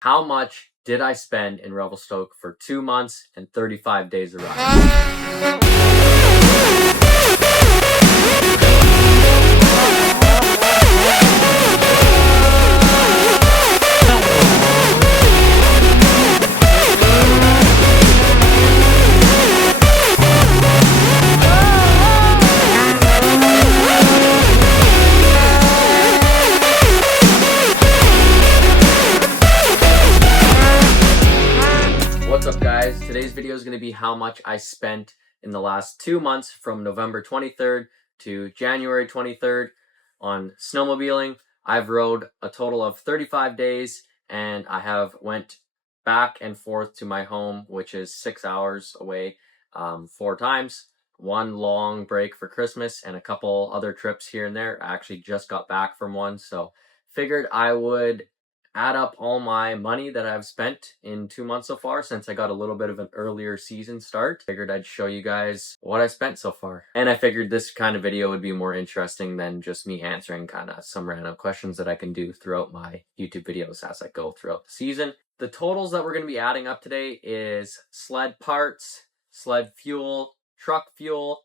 How much did I spend in Revelstoke for 2 months and 35 days of riding? What's up, guys? Today's video is going to be how much I spent in the last 2 months from November 23rd to January 23rd on snowmobiling. I've rode a total of 35 days and I have went back and forth to my home, which is 6 hours away, 4 times. One long break for Christmas and a couple other trips here and there. I actually just got back from one, so figured I would add up all my money that I've spent in 2 months so far, since I got a little bit of an earlier season start. Figured I'd show you guys what I spent so far. And I figured this kind of video would be more interesting than just me answering kind of some random questions that I can do throughout my YouTube videos as I go throughout the season. The totals that we're going to be adding up today is sled parts, sled fuel, truck fuel.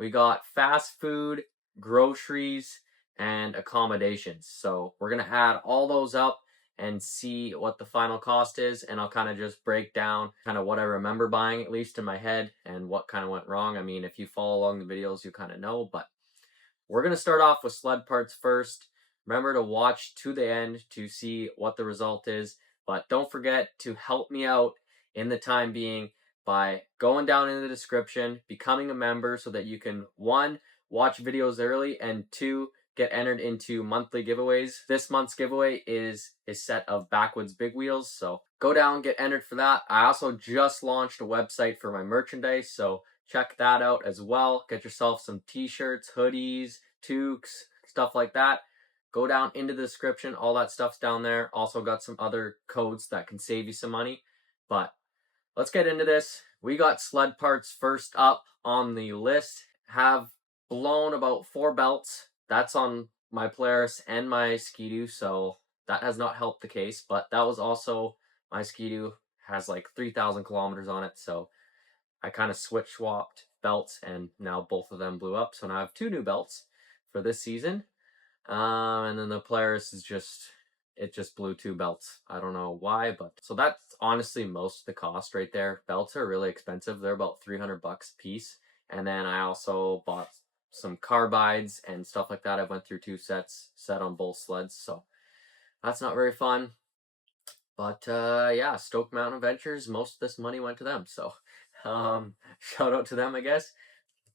We got fast food, groceries, and accommodations. So we're going to add all those up and see what the final cost is, and I'll kind of just break down kind of what I remember buying, at least in my head, and what kind of went wrong. I mean, if you follow along the videos, you kind of know, but we're going to start off with sled parts first. Remember to watch to the end to see what the result is, but don't forget to help me out in the time being by going down in the description, becoming a member so that you can, 1, watch videos early, and 2, get entered into monthly giveaways. This month's giveaway is a set of backwoods big wheels, so go down, get entered for that. I also just launched a website for my merchandise, so check that out as well. Get yourself some t-shirts, hoodies, toques, stuff like that. Go down into the description, all that stuff's down there. Also got some other codes that can save you some money. But let's get into this. We got sled parts first up on the list. Have blown about 4 belts. That's on my Polaris and my Ski-Doo, so that has not helped the case, but that was also, my Ski-Doo has like 3,000 kilometers on it, so I kind of switch-swapped belts, and now both of them blew up, so now I have 2 new belts for this season. And then the Polaris is it just blew 2 belts. I don't know why, but so that's honestly most of the cost right there. Belts are really expensive. They're about $300 a piece. And then I also bought some carbides and stuff like that. I went through 2 sets set on both sleds, so that's not very fun. But yeah, Stoke Mountain Adventures, most of this money went to them, so shout out to them, I guess.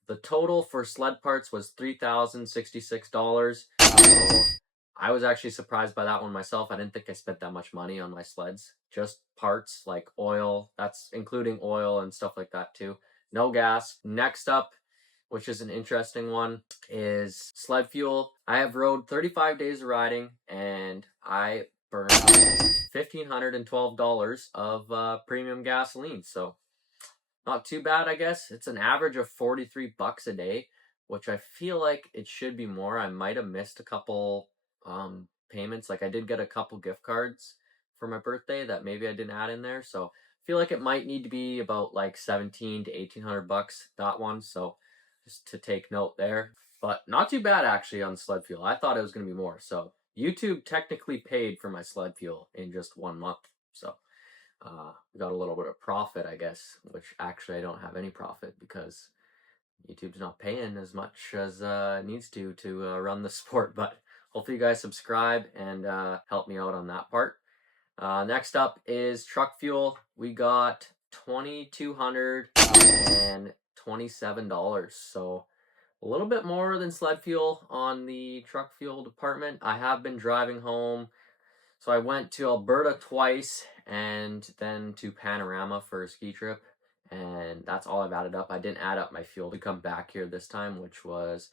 The total for sled parts was $3,066. So I was actually surprised by that one myself. I didn't think I spent that much money on my sleds. Just parts like oil, that's including oil and stuff like that too. No gas. Next up, which is an interesting one, is sled fuel. I have rode 35 days of riding and I burned $1,512 of premium gasoline. So not too bad, I guess. It's an average of 43 bucks a day, which I feel like it should be more. I might have missed a couple payments. Like I did get a couple gift cards for my birthday that maybe I didn't add in there. So I feel like it might need to be about like 17 to 1,800 bucks, that one. So just to take note there. But not too bad actually on sled fuel. I thought it was going to be more. So YouTube technically paid for my sled fuel in just 1 month. So got a little bit of profit, I guess, which actually I don't have any profit because YouTube's not paying as much as it needs to run the sport. But hopefully you guys subscribe and help me out on that part. Next up is truck fuel. We got $2,227, so a little bit more than sled fuel on the truck fuel department. I have been driving home. So I went to Alberta twice and then to Panorama for a ski trip, and that's all I've added up. I didn't add up my fuel to come back here this time, which was,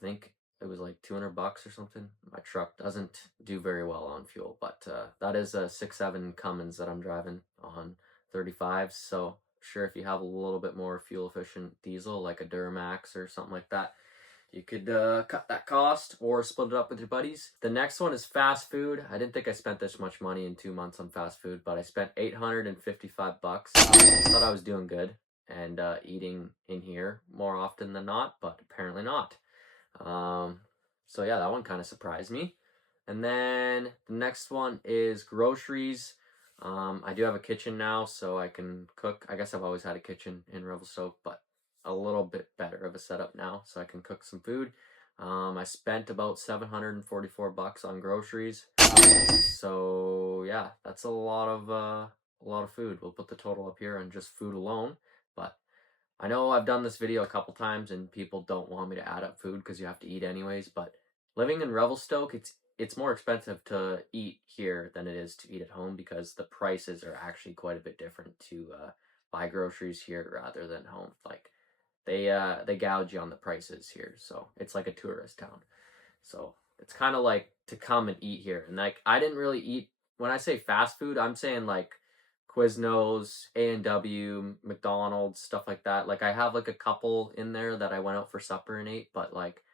I think it was like 200 bucks or something. My truck doesn't do very well on fuel, but that is a 6.7 Cummins that I'm driving on 35. So sure, if you have a little bit more fuel efficient diesel like a Duramax or something like that, you could cut that cost or split it up with your buddies. The next one is fast food. I didn't think I spent this much money in 2 months on fast food, but I spent $855. Thought I was doing good and eating in here more often than not, but apparently not. So yeah, that one kind of surprised me. And then the next one is groceries. I do have a kitchen now, so I can cook. I guess I've always had a kitchen in Revelstoke, but a little bit better of a setup now, so I can cook some food. I spent about $744 on groceries. So yeah, that's a lot of food. We'll put the total up here on just food alone. But I know I've done this video a couple times and people don't want me to add up food because you have to eat anyways, but living in Revelstoke, it's more expensive to eat here than it is to eat at home because the prices are actually quite a bit different to buy groceries here rather than home. Like they gouge you on the prices here, so it's like a tourist town. So it's kind of like to come and eat here. And like I didn't really eat, when I say fast food, I'm saying like Quiznos, A&W, McDonald's, stuff like that. Like I have like a couple in there that I went out for supper and ate, but like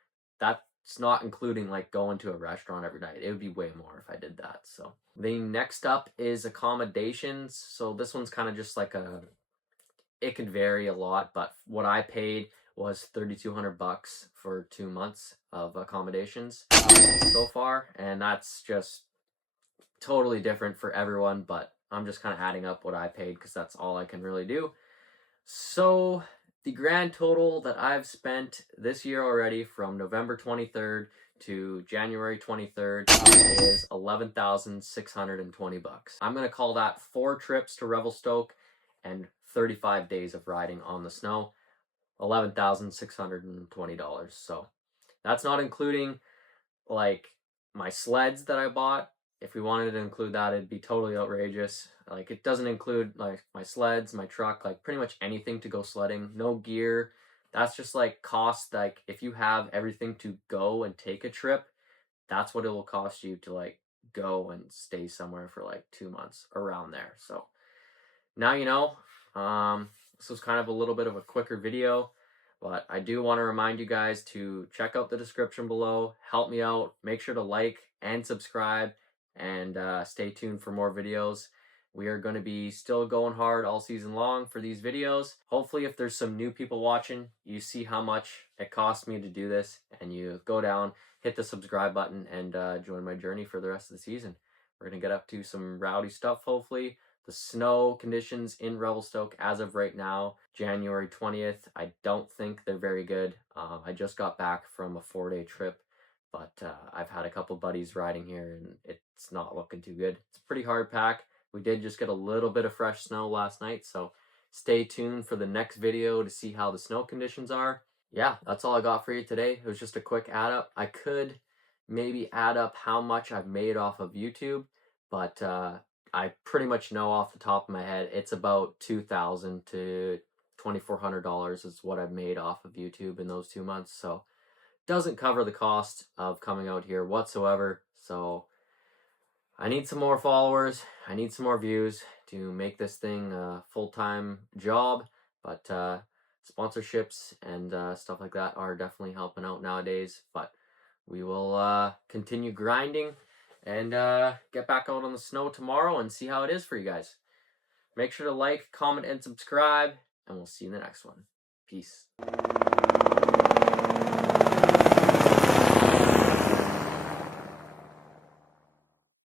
that's not including like going to a restaurant every night. It would be way more if I did that. So the next up is accommodations. So this one's kind of just like it could vary a lot, but what I paid was $3,200 for 2 months of accommodations so far, and that's just totally different for everyone, but I'm just kind of adding up what I paid because that's all I can really do. So the grand total that I've spent this year already from November 23rd to January 23rd is $11,620. I'm going to call that 4 trips to Revelstoke and 35 days of riding on the snow, $11,620. So that's not including like my sleds that I bought. If we wanted to include that, it'd be totally outrageous. Like it doesn't include like my sleds, my truck, like pretty much anything to go sledding, no gear. That's just like cost. Like if you have everything to go and take a trip, that's what it will cost you to like go and stay somewhere for like 2 months around there. So now you know. This was kind of a little bit of a quicker video, but I do want to remind you guys to check out the description below, help me out, make sure to like and subscribe, and stay tuned for more videos. We are going to be still going hard all season long for these videos. Hopefully if there's some new people watching, you see how much it cost me to do this, and you go down, hit the subscribe button, and join my journey for the rest of the season. We're going to get up to some rowdy stuff, hopefully. The snow conditions in Revelstoke as of right now, January 20th, I don't think they're very good. I just got back from a 4-day trip, but I've had a couple buddies riding here and it's not looking too good. It's a pretty hard pack. We did just get a little bit of fresh snow last night, so stay tuned for the next video to see how the snow conditions are. Yeah, that's all I got for you today. It was just a quick add up. I could maybe add up how much I've made off of YouTube, but I pretty much know off the top of my head it's about $2,000 to $2,400 is what I've made off of YouTube in those 2 months. So doesn't cover the cost of coming out here whatsoever. So I need some more followers. I need some more views to make this thing a full-time job. But sponsorships and stuff like that are definitely helping out nowadays. But we will continue grinding and get back out on the snow tomorrow and see how it is for you guys. Make sure to like, comment, and subscribe, and we'll see you in the next one. Peace.